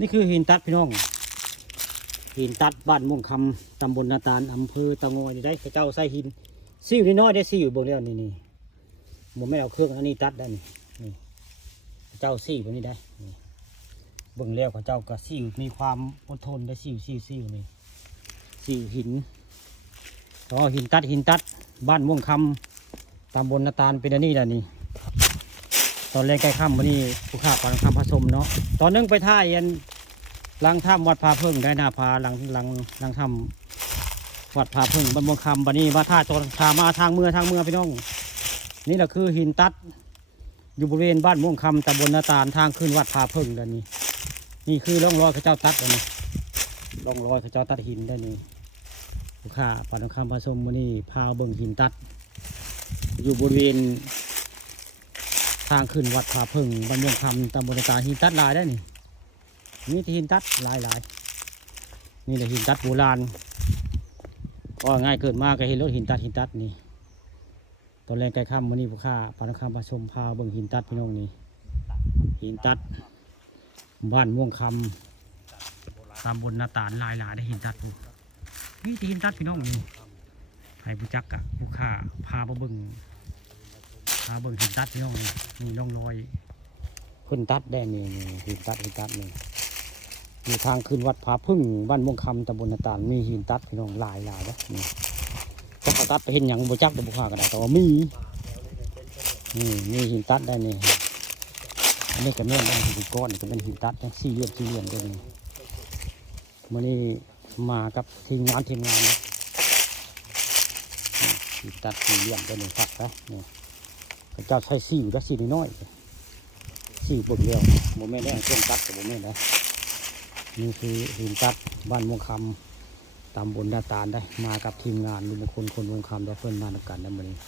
นี่คือหินตัดพี่น้องหินตัดบ้านม่วงคำตำบลนาตาลอำเภอตะงอยนี่ได้เจ้าใส่หินซิ่วน้อยได้ซิ่วบนเรื่องนี่ผมไม่เอาเครื่องอันนี้ตัดได้นี่เจ้าซิ่วตัวนี้ได้นี่เบิ่งแล้วเจ้าก็ซิ่วมีความอดทนได้ซิ่วนี่ซิ่วหินต่อหินตัดบ้านม่วงคำตำบลนาตาลเป็นอันนี้แหละนี่ตอนแรกใกล้ค่ำวันนี้ผู้ข้าปานคำผสมเนาะตอนนึงไปท่ายันลังถ้ำวัดพาพึ่งได้นาพาลังถ้ำวัดพาพึ่งบ้านม่วงคำบันนี้ว่าท่าตอนพามาทางเมืองพี่น้องนี่แหละคือหินตัดอยู่บริเวณบ้านม่วงคำตำบลนาตาลทางขึ้นวัดพาพึ่งด้านนี้นี่คือร่องรอยเขาเจ้าตัดอันนี้ร่องรอยเขาเจ้าตัดหินด้านนี้ผู้ข้าปานคำผสมวันนี้พาเบิ่งหินตัดอยู่บริเวณทางขึ้นวัดผาพึ่งบ้านม่วงคำตำบลนาตาลหินตัดลายได้นี่นี่หินตัดหลายนี่แหละหินตัดโบราณก็ง่ายเกิดมากก็เห็นรถหินตัดนี่ตอนแรกใกล้ค่ำวันนี้ผู้ข้าปานคำผสมพาเบิ่งหินตัดพี่น้องนี่หินตัดบ้านม่วงคำตำบลนาตาลหลายได้หินตัดปุ๊นี่หินตัดพี่น้องนี่ให้ผู้จักกะผู้ข้าพาเบิ่งหินตัดพี่น้องนี่ร่องรอยขึ้นตัดได้นี่หินตัดนี่อยู่ทางขึ้นวัดผาพึ่งบ้านม่วงคำตำบลนาตาลมีหินตัดพี่น้องหลายเด้อนี่ก็เขาตัดไปเห็นอย่างบ่จักแต่บุคคลก็ได้แต่ว่ามีหินตัดได้นี่อันนี้ก็แม่นได้หินก้อนก็เป็นหินตัดทั้งสี่เหลี่ยมได้นี่มื้อนี้มากับทีมงานหินตัดสี่เหลี่ยมได้นี่ฝักนะนี่พระเจ้าใช้สี่และสี่น้อยสี่บนเดียวโมเมนต์ได้เครื่องตัดกับโมเมนต์นะนี่คือหินตัดบ้านม่วงคำตำบลนาตาลได้มากับทีมงานลุงมงคลคนม่วงคำได้เพื่อนมาทำการได้มาเลย